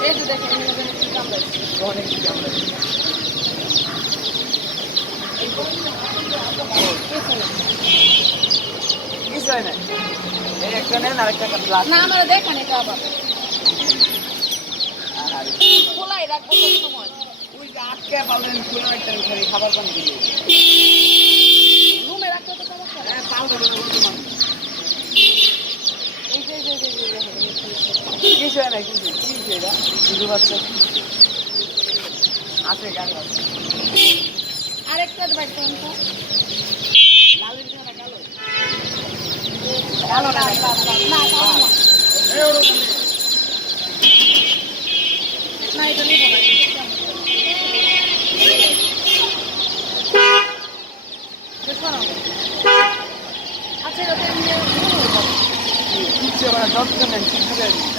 এই যে দেখেন কি কামড়াচ্ছে অনেক কিছু আমরা কিছু হয় না এই একটা নেন আরেকটা প্লাস না আমার দেখেন এটা আবার খোলাই রাখবো সময় ওই যে আটকে পালবেন খোলা একটা খালি খাবার পানি দিলে রুমে রাখতে তো সমস্যা হ্যাঁ পালবে বর্তমান কিছু হয় না কিছু কিছু এটা বুঝতে পারছো আছে গান আছে আরেকটা বাইক তো লালের জন্য কালো কালো না না না এটা নিব না আচ্ছা এটা এমনি কিছু মানে যত্ন নেন কিছু